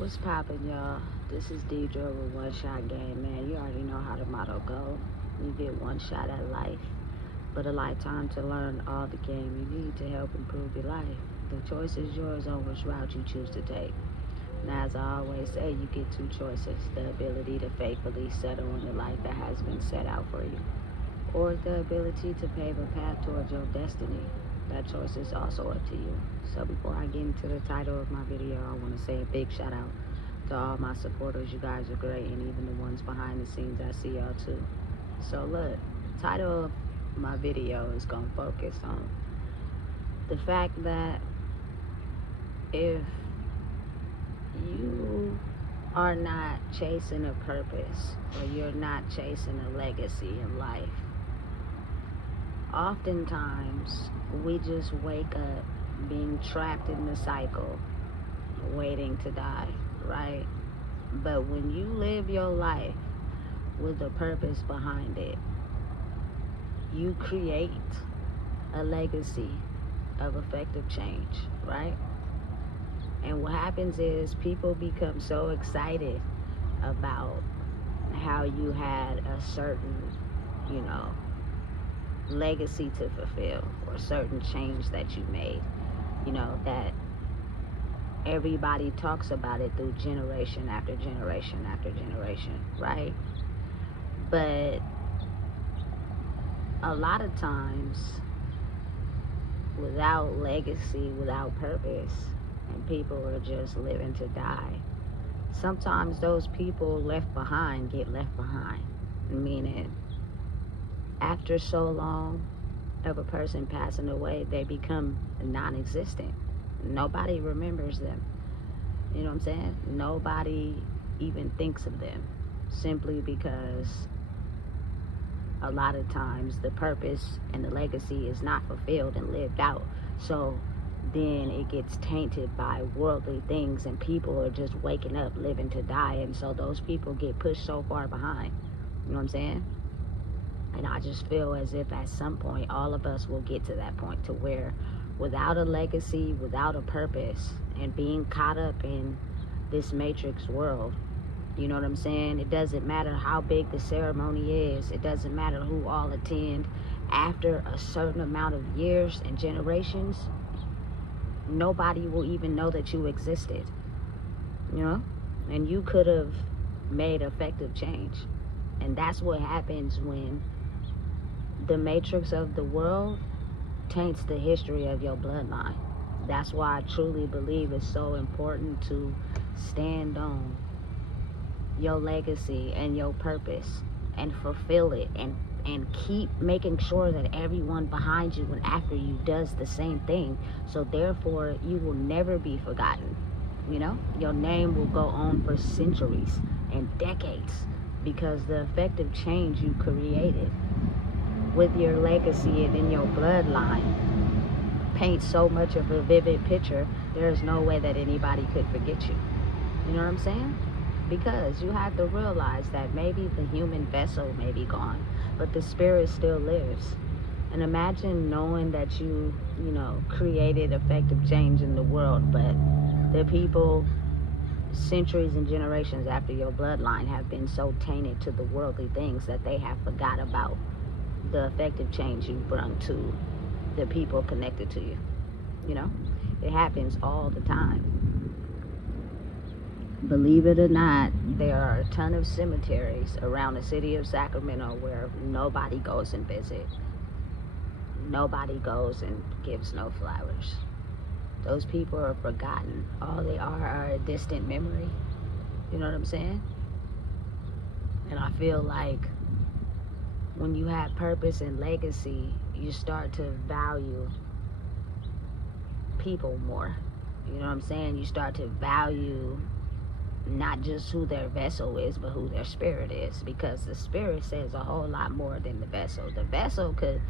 What's poppin', y'all? This is Deidre with One Shot Game, man. You already know how the motto go. You get one shot at life, but a lifetime to learn all the game you need to help improve your life. The choice is yours on which route you choose to take. Now, as I always say, you get two choices: the ability to faithfully settle in the life that has been set out for you, or the ability to pave a path towards your destiny. That choice is also up to you. So before I get into the title of my video, I want to say a big shout out to all my supporters. You guys are great, and even the ones behind the scenes, I see y'all too. So look, title of my video is going to focus on the fact that if you are not chasing a purpose, or you're not chasing a legacy in life, oftentimes we just wake up being trapped in the cycle, waiting to die, right? But when you live your life with a purpose behind it, you create a legacy of effective change, right? And what happens is people become so excited about how you had a certain, legacy to fulfill, or certain change that you made, that everybody talks about it through generation after generation after generation, right? But a lot of times, without legacy, without purpose, and people are just living to die, sometimes those people left behind get left behind. Meaning, after so long of a person passing away, they become non-existent. Nobody remembers them. You know what I'm saying? Nobody even thinks of them, simply because a lot of times the purpose and the legacy is not fulfilled and lived out. So then it gets tainted by worldly things, and people are just waking up living to die, and so those people get pushed so far behind. You know what I'm saying? And I just feel as if at some point all of us will get to that point, to where without a legacy, without a purpose, and being caught up in this matrix world, you know what I'm saying? It doesn't matter how big the ceremony is. It doesn't matter who all attend. After a certain amount of years and generations, nobody will even know that you existed, and you could have made effective change. And that's what happens when the matrix of the world taints the history of your bloodline. That's why I truly believe it's so important to stand on your legacy and your purpose and fulfill it, and keep making sure that everyone behind you and after you does the same thing. So therefore you will never be forgotten. Your name will go on for centuries and decades, because the effective change you created with your legacy and in your bloodline paints so much of a vivid picture. There's no way that anybody could forget you. You know what I'm saying? Because you have to realize that maybe the human vessel may be gone, but the spirit still lives. And imagine knowing that you created effective change in the world, but the people centuries and generations after your bloodline have been so tainted to the worldly things that they have forgot about the effective change you brought to the people connected to you. It happens all the time. Believe it or not, there are a ton of cemeteries around the city of Sacramento where nobody goes and visits. Nobody goes and gives no flowers. Those people are forgotten. All they are a distant memory. You know what I'm saying? And I feel like when you have purpose and legacy, you start to value people more. You know what I'm saying? You start to value not just who their vessel is, but who their spirit is, because the spirit says a whole lot more than the vessel. The vessel could,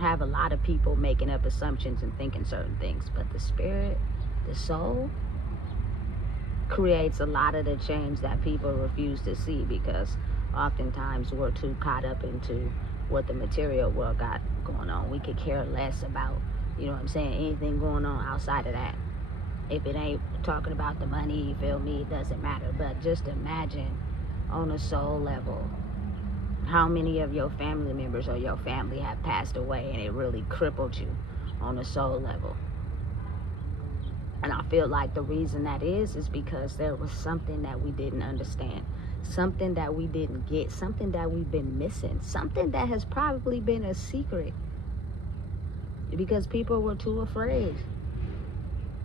have a lot of people making up assumptions and thinking certain things, but the spirit, the soul, creates a lot of the change that people refuse to see, because oftentimes we're too caught up into what the material world got going on. We could care less about, anything going on outside of that. If it ain't talking about the money, you feel me, it doesn't matter. But just imagine on a soul level how many of your family members or your family have passed away and it really crippled you on a soul level. And I feel like the reason that is because there was something that we didn't understand, something that we didn't get, something that we've been missing, something that has probably been a secret because people were too afraid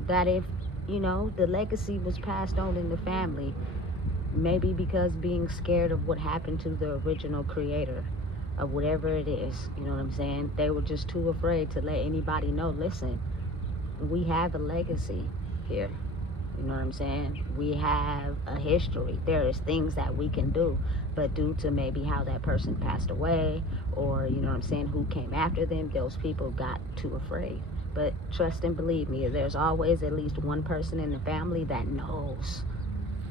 that if, the legacy was passed on in the family, maybe because being scared of what happened to the original creator of whatever it is, you know what I'm saying? They were just too afraid to let anybody know, listen, we have a legacy here. You know what I'm saying? We have a history. There is things that we can do, but due to maybe how that person passed away or, you know what I'm saying, who came after them, those people got too afraid. But trust and believe me, there's always at least one person in the family that knows,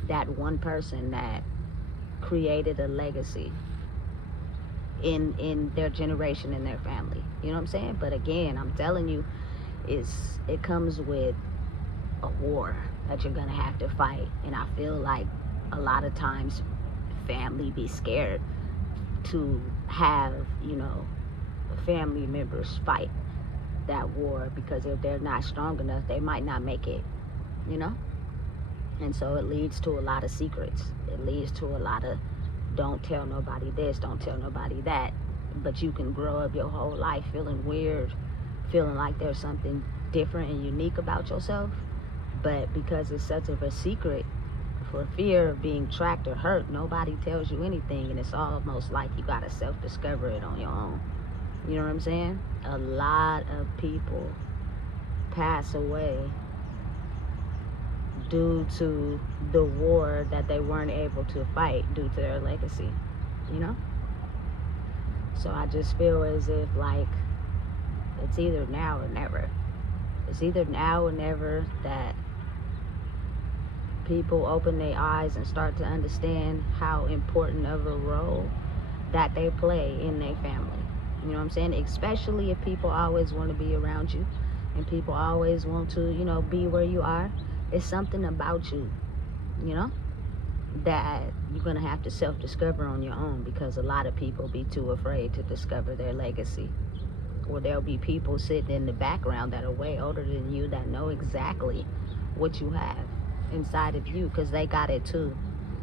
that one person that created a legacy in their generation, in their family. You know what I'm saying? But again, I'm telling you, it comes with a war that you're gonna have to fight. And I feel like a lot of times family be scared to have, family members fight that war, because if they're not strong enough, they might not make it, and so it leads to a lot of secrets. It leads to a lot of don't tell nobody this, don't tell nobody that. But you can grow up your whole life feeling weird, feeling like there's something different and unique about yourself, but because it's such of a secret, for fear of being tracked or hurt, nobody tells you anything, and it's almost like you gotta self-discover it on your own. You know what I'm saying? A lot of people pass away due to the war that they weren't able to fight due to their legacy, So I just feel as if, like, it's either now or never. It's either now or never that people open their eyes and start to understand how important of a role that they play in their family. You know what I'm saying? Especially if people always want to be around you and people always want to, be where you are. It's something about you, that you're going to have to self-discover on your own, because a lot of people be too afraid to discover their legacy. Or there'll be people sitting in the background that are way older than you that know exactly what you have inside of you, because they got it too.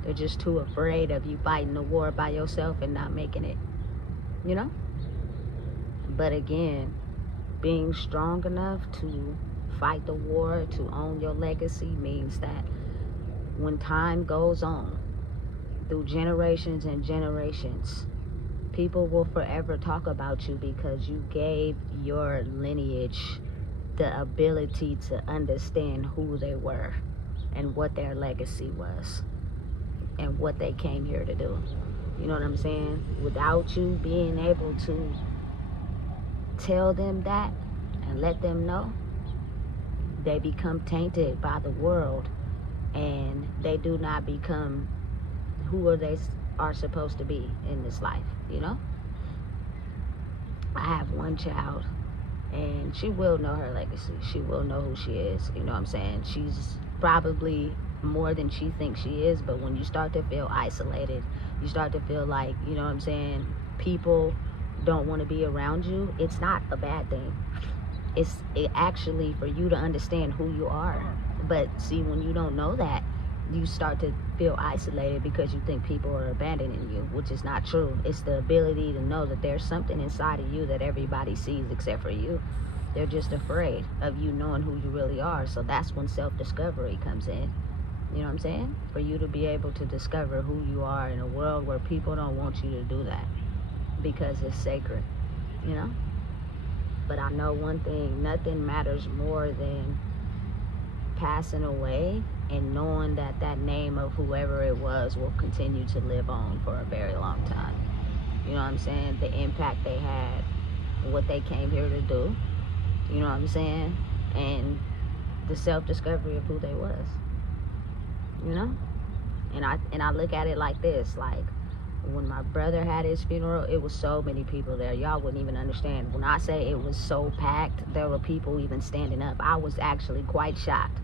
They're just too afraid of you fighting the war by yourself and not making it, But again, being strong enough to fight the war, to own your legacy, means that when time goes on, through generations and generations, people will forever talk about you because you gave your lineage the ability to understand who they were and what their legacy was and what they came here to do. You know what I'm saying? Without you being able to tell them that and let them know, they become tainted by the world and they do not become who they are supposed to be in this life, I have one child and she will know her legacy. She will know who she is, you know what I'm saying? She's probably more than she thinks she is, but when you start to feel isolated, you start to feel like, you know what I'm saying, people don't want to be around you, it's not a bad thing. It's actually for you to understand who you are. But see, when you don't know that, you start to feel isolated because you think people are abandoning you, which is not true. It's the ability to know that there's something inside of you that everybody sees except for you. They're just afraid of you knowing who you really are. So that's when self-discovery comes in. You know what I'm saying? For you to be able to discover who you are in a world where people don't want you to do that because it's sacred, But I know one thing, nothing matters more than passing away and knowing that that name of whoever it was will continue to live on for a very long time. You know what I'm saying? The impact they had, what they came here to do, you know what I'm saying? And the self-discovery of who they was, And I look at it like this, like, when my brother had his funeral, it was so many people there. Y'all wouldn't even understand. When I say it was so packed, there were people even standing up. I was actually quite shocked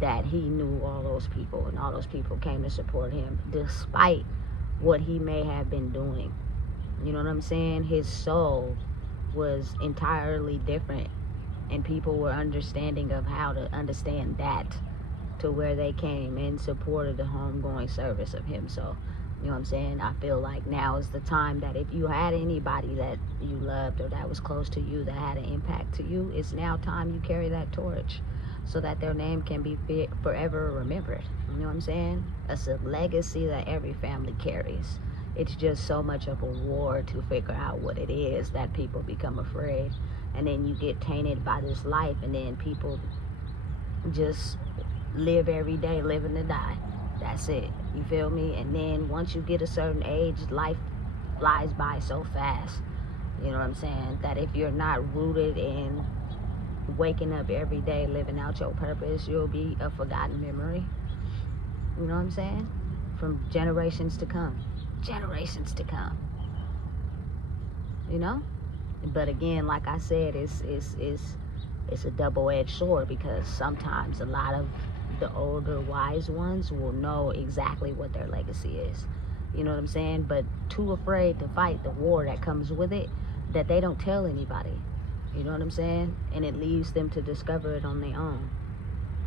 that he knew all those people, and all those people came to support him despite what he may have been doing. You know what I'm saying? His soul was entirely different, and people were understanding of how to understand that, to where they came and supported the homegoing service of him. So, you know what I'm saying? I feel like now is the time that if you had anybody that you loved or that was close to you that had an impact to you, it's now time you carry that torch so that their name can be forever remembered. You know what I'm saying? It's a legacy that every family carries. It's just so much of a war to figure out what it is that people become afraid. And then you get tainted by this life, and then people just live every day living to die. That's it. You feel me? And then once you get a certain age, life flies by so fast. You know what I'm saying? That if you're not rooted in waking up every day living out your purpose, you'll be a forgotten memory. You know what I'm saying? From generations to come. Generations to come. You know? But again, like I said, it's a double-edged sword, because sometimes a lot of the older wise ones will know exactly what their legacy is. You know what I'm saying? But too afraid to fight the war that comes with it, that they don't tell anybody. You know what I'm saying? And it leaves them to discover it on their own.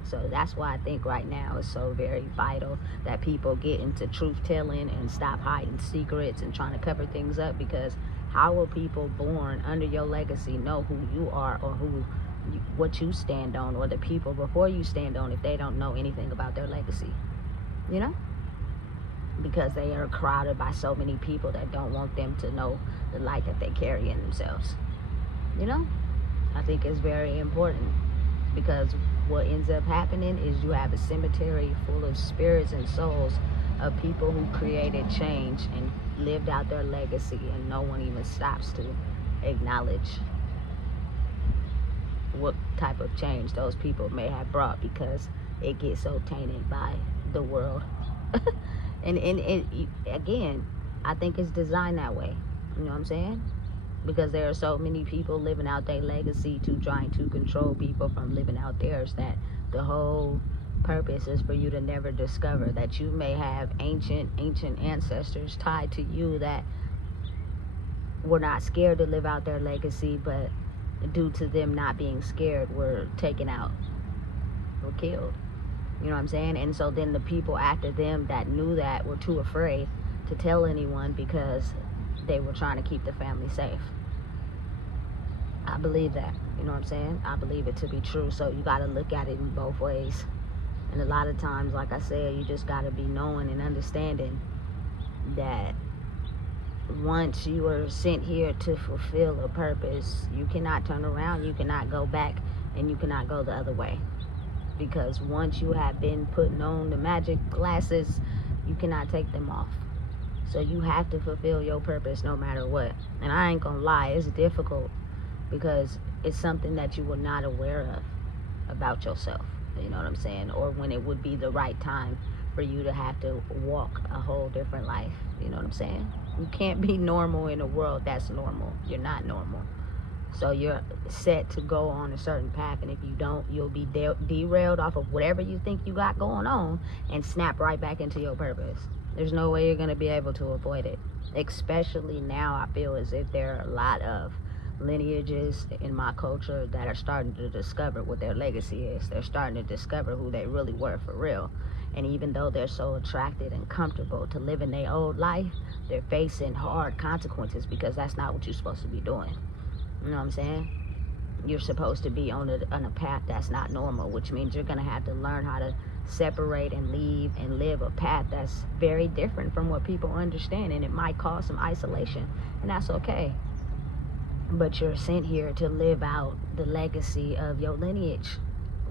So that's why I think right now it's so very vital that people get into truth telling and stop hiding secrets and trying to cover things up, because how will people born under your legacy know who you are, or what you stand on, or the people before you stand on, if they don't know anything about their legacy? You know? Because they are crowded by so many people that don't want them to know the light that they carry in themselves. You know? I think it's very important, because what ends up happening is you have a cemetery full of spirits and souls of people who created change and lived out their legacy, and no one even stops to acknowledge what type of change those people may have brought, because it gets so tainted by the world. and it, again, I think it's designed that way. You know what I'm saying? Because there are so many people living out their legacy to trying to control people from living out theirs, that the whole purpose is for you to never discover that you may have ancient ancestors tied to you that were not scared to live out their legacy, but due to them not being scared, were taken out, were killed. You know what I'm saying? And so then the people after them that knew that were too afraid to tell anyone, because they were trying to keep the family safe. I believe that. You know what I'm saying? I believe it to be true. So you got to look at it in both ways. And a lot of times, like I said, you just got to be knowing and understanding that once you are sent here to fulfill a purpose, you cannot turn around, you cannot go back, and you cannot go the other way. Because once you have been putting on the magic glasses, you cannot take them off. So you have to fulfill your purpose no matter what. And I ain't gonna lie, it's difficult, because it's something that you were not aware of about yourself. You know what I'm saying? Or when it would be the right time for you to have to walk a whole different life. You know what I'm saying? You can't be normal in a world that's normal. You're not normal. So you're set to go on a certain path, and if you don't, you'll be derailed off of whatever you think you got going on and snap right back into your purpose. There's no way you're going to be able to avoid it. Especially now, I feel as if there are a lot of lineages in my culture that are starting to discover what their legacy is. They're starting to discover who they really were for real. And even though they're so attracted and comfortable to living their old life, they're facing hard consequences, because that's not what you're supposed to be doing. You know what I'm saying? You're supposed to be on a path that's not normal, which means you're going to have to learn how to separate and leave and live a path that's very different from what people understand, and it might cause some isolation, and that's okay. But you're sent here to live out the legacy of your lineage,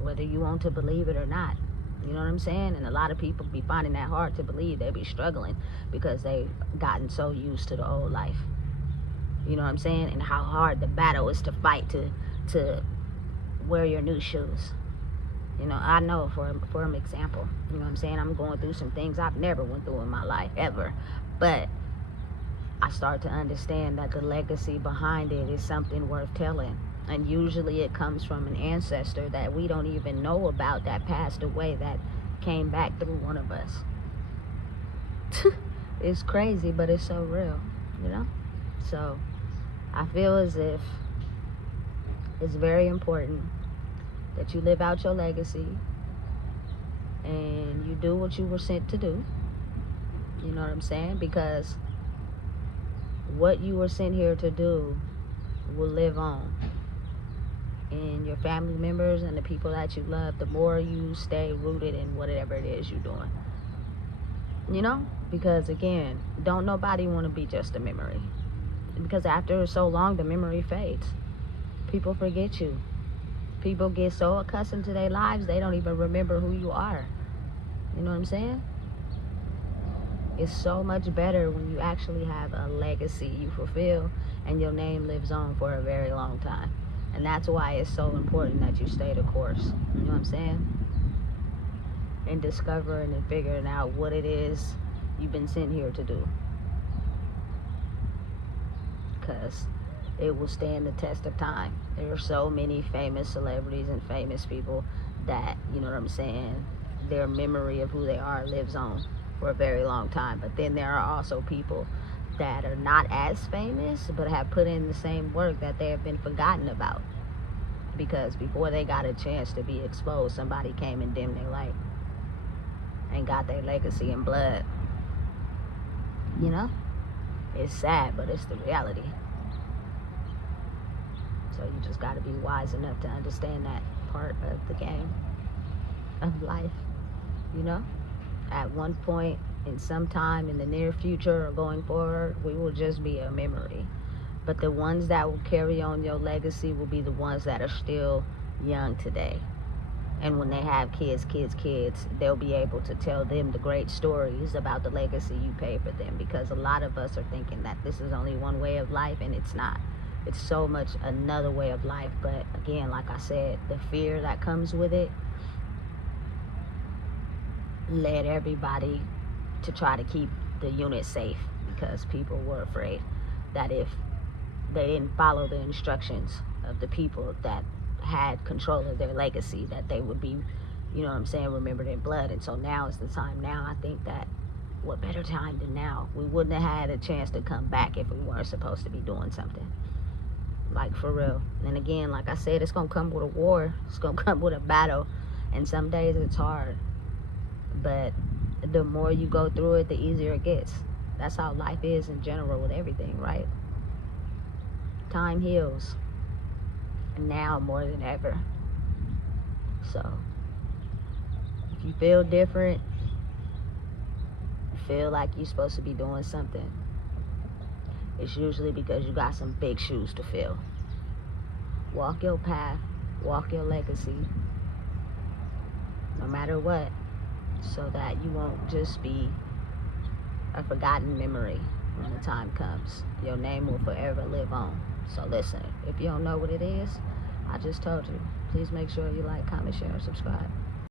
whether you want to believe it or not. You know what I'm saying? And a lot of people be finding that hard to believe. They be struggling because they've gotten so used to the old life. You know what I'm saying? And how hard the battle is to fight to wear your new shoes. You know, I know for an example, you know what I'm saying? I'm going through some things I've never went through in my life, ever. But I start to understand that the legacy behind it is something worth telling. And usually it comes from an ancestor that we don't even know about, that passed away, that came back through one of us. It's crazy, but it's so real, you know? So I feel as if it's very important that you live out your legacy and you do what you were sent to do. You know what I'm saying? Because what you were sent here to do will live on. And your family members and the people that you love, the more you stay rooted in whatever it is you're doing. You know? Because again, don't nobody want to be just a memory. Because after so long, the memory fades. People forget you. People get so accustomed to their lives, they don't even remember who you are. You know what I'm saying? It's so much better when you actually have a legacy you fulfill and your name lives on for a very long time. And that's why it's so important that you stay the course. You know what I'm saying? And discovering and figuring out what it is you've been sent here to do. Because it will stand the test of time. There are so many famous celebrities and famous people that, you know what I'm saying, their memory of who they are lives on for a very long time. But then there are also people that are not as famous but have put in the same work that they have been forgotten about, because before they got a chance to be exposed, somebody came and dimmed their light and got their legacy in blood. You know, it's sad, but it's the reality. So you just got to be wise enough to understand that part of the game of life. You know, at one point in some time in the near future or going forward, we will just be a memory. But the ones that will carry on your legacy will be the ones that are still young today. And when they have kids, they'll be able to tell them the great stories about the legacy you paid for them. Because a lot of us are thinking that this is only one way of life, and it's not. It's so much another way of life. But again, like I said, the fear that comes with it led everybody to try to keep the unit safe, because people were afraid that if they didn't follow the instructions of the people that had control of their legacy, that they would be, you know what I'm saying, remembered in blood. And so now is the time. Now I think that what better time than now? We wouldn't have had a chance to come back if we weren't supposed to be doing something. Like, for real. And again, like I said, it's gonna come with a war. It's gonna come with a battle. And some days it's hard. But the more you go through it, the easier it gets. That's how life is in general with everything, right? Time heals. And now more than ever. So if you feel different, feel like you're supposed to be doing something, it's usually because you got some big shoes to fill. Walk your path, walk your legacy, no matter what, so that you won't just be a forgotten memory when the time comes. Your name will forever live on. So listen, if you don't know what it is, I just told you. Please make sure you like, comment, share, and subscribe.